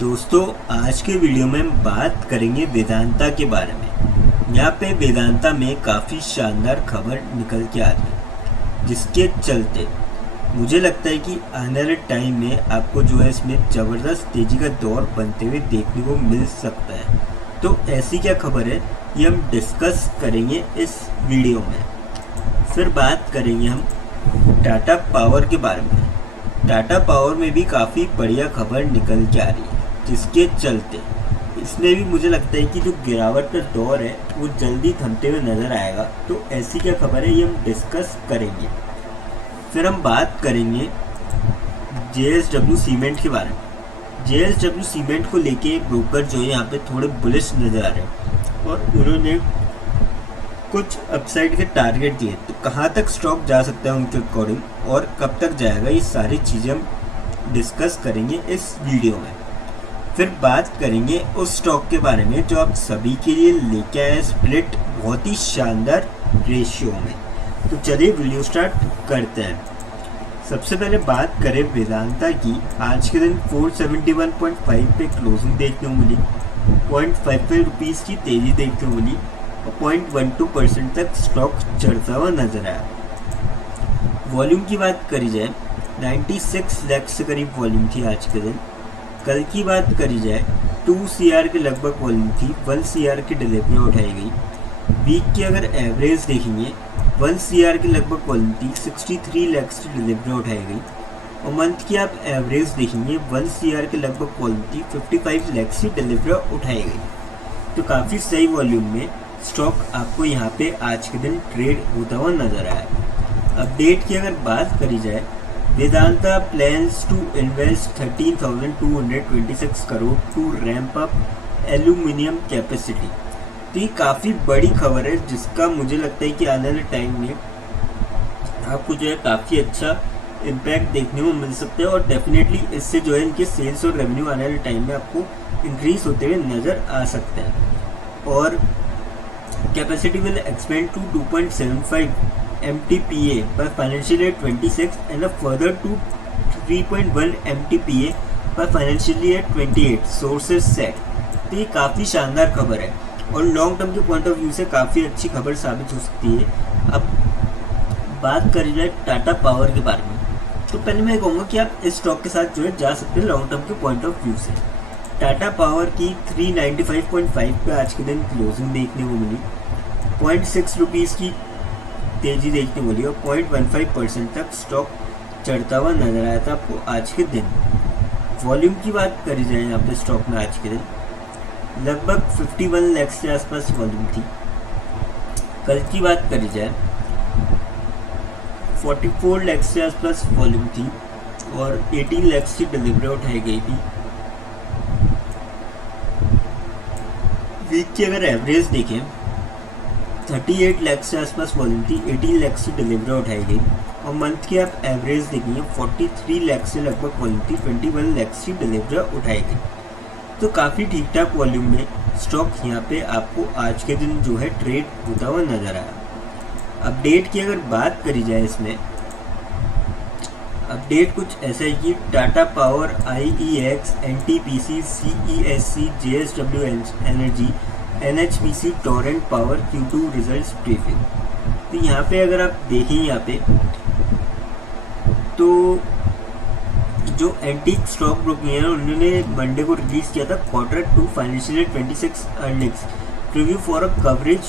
दोस्तों, आज के वीडियो में हम बात करेंगे वेदांता के बारे में। यहाँ पे वेदांता में काफ़ी शानदार खबर निकल के आ रही है, जिसके चलते मुझे लगता है कि आने वाले टाइम में आपको जो है इसमें ज़बरदस्त तेज़ी का दौर बनते हुए देखने को मिल सकता है। तो ऐसी क्या खबर है, ये हम डिस्कस करेंगे इस वीडियो में। फिर बात करेंगे हम टाटा पावर के बारे में। टाटा पावर में भी काफ़ी बढ़िया खबर निकल के आ रही है, जिसके चलते इसमें भी मुझे लगता है कि जो गिरावट का दौर है वो जल्दी थमते हुए नज़र आएगा। तो ऐसी क्या खबर है, ये हम डिस्कस करेंगे। फिर हम बात करेंगे JSW सीमेंट के बारे में। JSW सीमेंट को लेके ब्रोकर जो है यहाँ पे थोड़े बुलिश नज़र आ रहे हैं और उन्होंने कुछ अपसाइड के टारगेट दिए। तो कहाँ तक स्टॉक जा सकता है उनके अकॉर्डिंग और कब तक जाएगा, ये सारी चीज़ें हम डिस्कस करेंगे इस वीडियो में। फिर बात करेंगे उस स्टॉक के बारे में जो आप सभी के लिए लेके आए स्प्लिट बहुत ही शानदार रेशियो में। तो चलिए वीडियो स्टार्ट करते हैं। सबसे पहले बात करें वेदांता की। आज के दिन 471.5 पे क्लोजिंग देखने को मिली, 0.55 रुपीज़ की तेज़ी देखने को मिली और 0.12% तक स्टॉक चढ़ता हुआ नजर आया। वॉल्यूम की बात करी जाए 96 लाख से करीब वॉल्यूम थी आज के दिन। कल की बात करी जाए 2 CR के लगभग वॉल्यूम थी, 1 CR की डिलीवरी उठाई गई। वीक की अगर एवरेज देखेंगे 1 CR के लगभग वॉल्यूम थी, 63 लाख की डिलीवरी उठाई गई। और मंथ की आप एवरेज देखेंगे 1 CR के लगभग वॉल्यूम थी, 55 लाख की डिलीवरी उठाई गई। तो काफ़ी सही वॉल्यूम में स्टॉक आपको यहाँ पे आज के दिन ट्रेड होता हुआ नजर आया। अपडेट की अगर बात करी जाए, Vedanta plans to invest 13,226 crore to ramp up aluminium capacity. तो ये काफ़ी बड़ी खबर है, जिसका मुझे लगता है कि आने वाले टाइम में आपको जो है काफ़ी अच्छा इम्पैक्ट देखने को मिल सकता है और डेफिनेटली इससे जो है इनके सेल्स और रेवेन्यू आने वाले टाइम में आपको इंक्रीज होते हुए नज़र आ सकते हैं। और capacity will expand to 2.75 MTPA by financial year 26 and a further to 3.1 MTPA by financial year 28, sources said। तो ये काफ़ी शानदार खबर है और लॉन्ग टर्म के पॉइंट ऑफ व्यू से काफ़ी अच्छी खबर साबित हो सकती है। अब बात करी जाए टाटा पावर के बारे में, तो पहले मैं कहूँगा कि आप इस स्टॉक के साथ जो है जा सकते हैं लॉन्ग टर्म के पॉइंट ऑफ व्यू से। टाटा पावर की 395.5 पे आज के दिन क्लोजिंग देखने को मिली, 0.6 रुपीज़ की तेजी देखने को मिली और 0.15% तक स्टॉक चढ़ता हुआ नजर आया था आपको आज के दिन। वॉल्यूम की बात करी जाए यहाँ पे स्टॉक में आज के दिन लगभग 51 लाख के आसपास वॉल्यूम थी। कल की बात करी जाए 44 लाख के आसपास वॉल्यूम थी और 18 लाख की डिलीवरी उठाई गई थी। वीक की अगर एवरेज देखें 38 लाख से आसपास वॉल्यूम थी, 18 लाख से डिलीवरी उठाई गई। और मंथ की आप एवरेज देखेंगे 43 लाख से लगभग वॉल्यूम थी, 21 लाख की डिलीवरी उठाई गई। तो काफ़ी ठीक ठाक वॉल्यूम में स्टॉक यहाँ पे आपको आज के दिन जो है ट्रेड होता हुआ नजर आया। अपडेट की अगर बात करी जाए इसमें, अपडेट कुछ ऐसा है कि Tata power IEX NTPC CESC JSW energy NHPC Torrent power Q2 results briefing. तो यहाँ पे अगर आप देखें यहाँ पे तो जो एंटीक स्टॉक ब्रोकिंग है उन्होंने मंडे को रिलीज किया था Q2 financial year 26 earnings preview for a coverage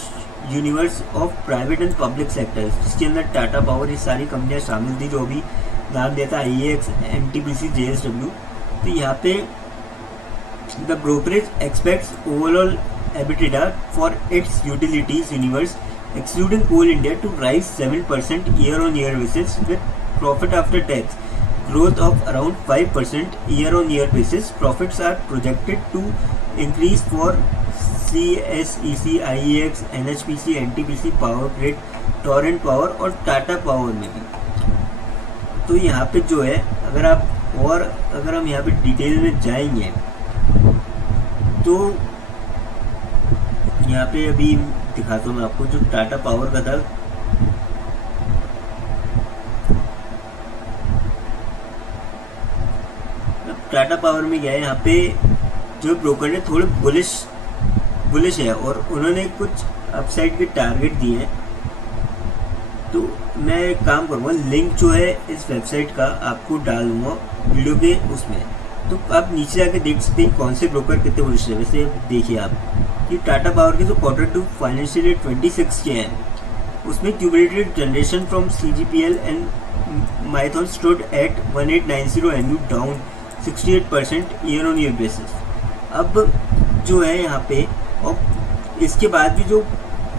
universe of private and public sectors, जिसके अंदर टाटा पावर ये सारी कंपनियां शामिल थी जो अभी नाम दिया था IEX NTPC JSW। तो यहाँ पे the brokerage aspects overall EBITDA for its utilities universe excluding Coal India to rise 7% year-on-year basis with profit after tax growth of around 5% year-on-year basis. Profits are projected to increase for CSEC, IEX, NHPC, NTPC, Power Grid, Torrent Power और Tata power में भी। तो यहाँ पे जो है अगर हम यहाँ पे डिटेल में जाएंगे तो यहाँ पे अभी दिखाता हूँ मैं आपको जो टाटा पावर का था। टाटा पावर में गया है यहाँ पे जो ब्रोकर है थोड़े बुलिश है और उन्होंने कुछ अपसाइड के टारगेट दिए हैं। तो मैं एक काम करूँगा, लिंक जो है इस वेबसाइट का आपको डाल दूँगा वीडियो के उसमें, तो आप नीचे जाके देख सकते हैं कौन से ब्रोकर कितने बुलिश है। वैसे देखिए आप कि टाटा पावर के जो Q2 फाइनेंशियल ईयर 26 के हैं उसमें cumulated generation from CGPL and Maithan stood at 1890 MU down 68% year on year basis. अब जो है यहाँ पे, और इसके बाद भी जो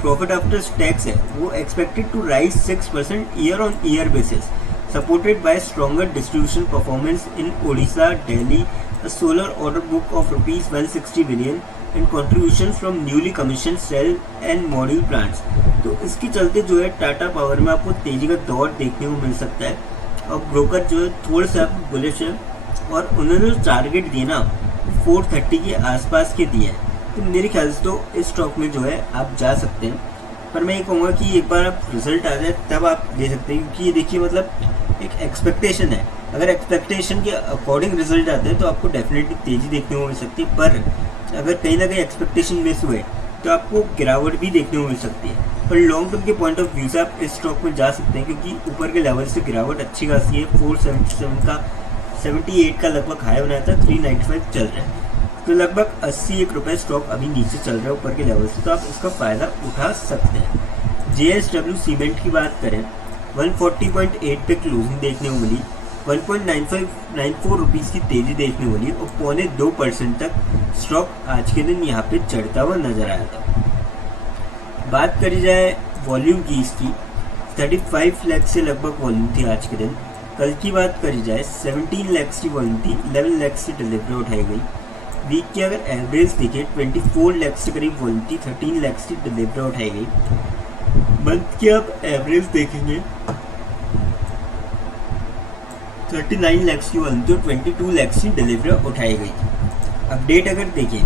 प्रॉफिट आफ्टर टैक्स है वो expected to rise 6% year on year basis, supported by stronger distribution performance in Odisha, Delhi, a solar order book of rupees 160 billion and contributions from newly commissioned cell and module plants। तो इसके चलते जो है Tata power में आपको तेजी का दौर देखने को मिल सकता है और ब्रोकर जो है थोड़े से बुलिश है और उन्होंने जो टारगेट दिए ना 430 के आसपास के दिए हैं। तो मेरे ख्याल से तो इस स्टॉक में जो है आप जा सकते हैं, पर मैं ये कहूँगा कि एक बार आप रिजल्ट आ जाए तब आप ले सकते हैं, क्योंकि ये देखिए मतलब एक एक्सपेक्टेशन है। अगर एक्सपेक्टेशन के अकॉर्डिंग रिजल्ट आते हैं तो आपको डेफिनेटली तेज़ी देखने को मिल सकती है, पर अगर कहीं ना कहीं एक्सपेक्टेशन मिस हुए तो आपको गिरावट भी देखने को मिल सकती है। पर लॉन्ग टर्म के पॉइंट ऑफ व्यू से आप इस स्टॉक में जा सकते हैं, क्योंकि ऊपर के लेवल से गिरावट अच्छी खासी है। 477 का 78 का लगभग हाई बनाया था, 395 चल रहा है, तो लगभग 81 रुपये स्टॉक अभी नीचे चल रहा है ऊपर के लेवल से, तो आप इसका फ़ायदा उठा सकते हैं। JSW सीमेंट की बात करें 140.8 पे क्लोजिंग देखने को मिली, 1.94 रुपीज़ की तेज़ी देखने को मिली और 0.2% तक स्टॉक आज के दिन यहाँ पे चढ़ता हुआ नजर आया था। बात करी जाए वॉल्यूम की इसकी 35 लाख से लगभग वॉल्यूम थी आज के दिन। कल की बात करी जाए 17 लाख की वॉल्यूम थी, 11 लाख से डिलीवरी उठाई गई। वीक की अगर एवरेज देखें 24 लाख से करीब वॉल्यूम थी, 13 लाख से डिलीवरी उठाई गई। मंथ की आप एवरेज देखेंगे 39 लाख की वॉल्यूम थी और 22 लाख की डिलीवरी उठाई गई। अपडेट अगर देखें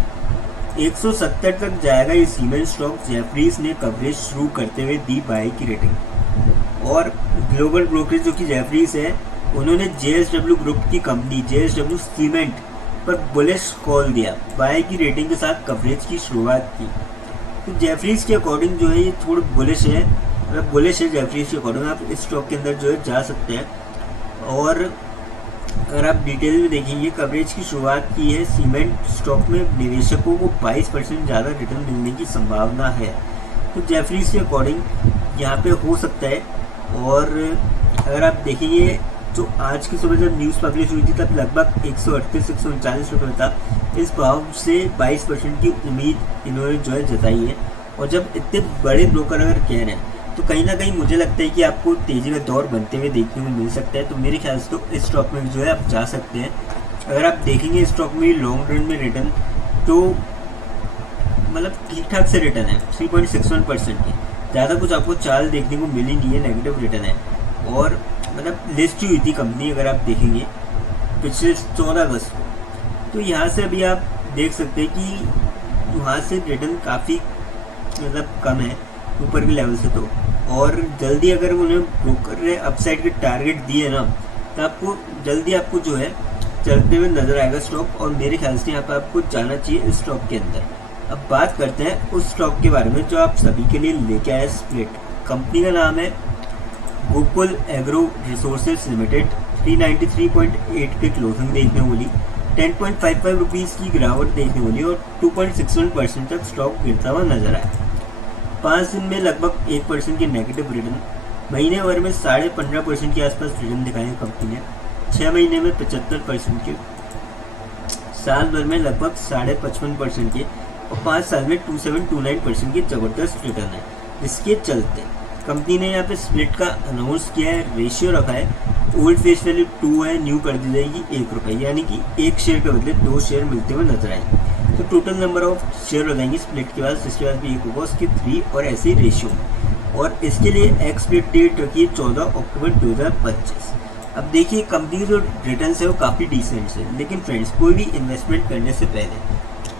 170 तक जाएगा ये सीमेंट स्टॉक। जेफरीज ने कवरेज शुरू करते हुए दी बाय की रेटिंग, और ग्लोबल ब्रोकरेज जो कि जेफरीज है उन्होंने JSW ग्रुप की कंपनी JSW सीमेंट पर बुलिश कॉल दिया, बाय की रेटिंग के साथ कवरेज की शुरुआत की। तो जेफरीज के अकॉर्डिंग जो है ये थोड़ी बुलिश है, मतलब बुलिश है जेफरीज के अकॉर्डिंग। आप इस स्टॉक के अंदर जो है जा सकते हैं, और अगर आप डिटेल में देखेंगे कवरेज की शुरुआत की है। सीमेंट स्टॉक में निवेशकों को 22% ज़्यादा रिटर्न मिलने की संभावना है, तो जेफरीज के अकॉर्डिंग यहाँ पे हो सकता है। और अगर आप देखेंगे जो आज की सुबह जब न्यूज़ पब्लिश हुई थी तब लगभग 138-139 रुपये था। इस भाव से 22% की उम्मीद इन्होंने जो है जताई है, और जब इतने बड़े ब्रोकर अगर कह रहे हैं तो कहीं ना कहीं मुझे लगता है कि आपको तेज़ी का दौर बनते हुए देखने को मिल सकता है। तो मेरे ख्याल से तो इस स्टॉक में जो है आप जा सकते हैं। अगर आप देखेंगे स्टॉक में लॉन्ग रन में रिटर्न तो मतलब ठीक ठाक से रिटर्न है, 3.61% की, ज़्यादा कुछ आपको चाल देखने को मिली नहीं है, नेगेटिव रिटर्न है। और मतलब लिस्ट हुई थी कंपनी अगर आप देखेंगे पिछले 14 अगस्त को, तो यहाँ से अभी आप देख सकते हैं कि वहाँ से रिटर्न काफ़ी मतलब कम है ऊपर के लेवल से। तो और जल्दी अगर उन्हें ब्रोकर ने अपसाइड के टारगेट दिए ना तो आपको जल्दी आपको जो है चलते हुए नजर आएगा स्टॉक, और मेरे ख्याल से यहाँ पर आपको जाना चाहिए इस स्टॉक के अंदर। अब बात करते हैं उस स्टॉक के बारे में जो आप सभी के लिए लेके आए, स्प्लिट। कंपनी का नाम है गोकुल एग्रो रिसोर्सेज लिमिटेड। 393.8 पे क्लोजिंग देखने को मिली, 10.55 रुपीज़ की गिरावट देखने को मिली और 2.61% तक स्टॉक गिरता हुआ नजर आया। 5 दिन में लगभग 1% के नेगेटिव रिटर्न, महीने भर में 15.5% के आसपास रिटर्न दिखाए कंपनी ने, 6 महीने में 75% के, साल भर में लगभग 55.5% के, और 5 साल में 2729% की जबरदस्त रिटर्न है, जिसके चलते कंपनी ने यहाँ पे स्प्लिट का अनाउंस किया है। रेशियो रखा है, ओल्ड फेस वैल्यू 2 है, न्यू कर दी जाएगी 1 रुपये, यानी कि 1 शेयर के बदले 2 शेयर मिलते हुए नजर आएंगे। तो टोटल नंबर ऑफ शेयर हो जाएंगे स्प्लिट के बाद, जिसके बाद भी 1 होगा उसके 3, और ऐसे ही रेशियो में। और इसके लिए एक्सप्लिट डेट रखी है 14 अक्टूबर 2025। अब देखिए कंपनी की जो रिटर्न है वो काफ़ी डिसेंट है, लेकिन फ्रेंड्स कोई भी इन्वेस्टमेंट करने से पहले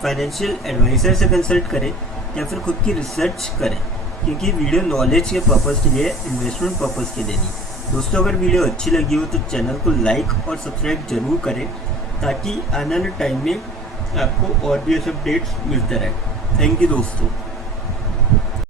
फाइनेंशियल एडवाइजर से कंसल्ट करें या फिर खुद की रिसर्च करें, क्योंकि वीडियो नॉलेज के पर्पज़ के लिए, इन्वेस्टमेंट पर्पज़ के लिए नहीं। दोस्तों अगर वीडियो अच्छी लगी हो तो चैनल को लाइक और सब्सक्राइब जरूर करें, ताकि आने वाले टाइम में आपको और भी ऐसे अपडेट्स मिलते रहे। थैंक यू दोस्तों।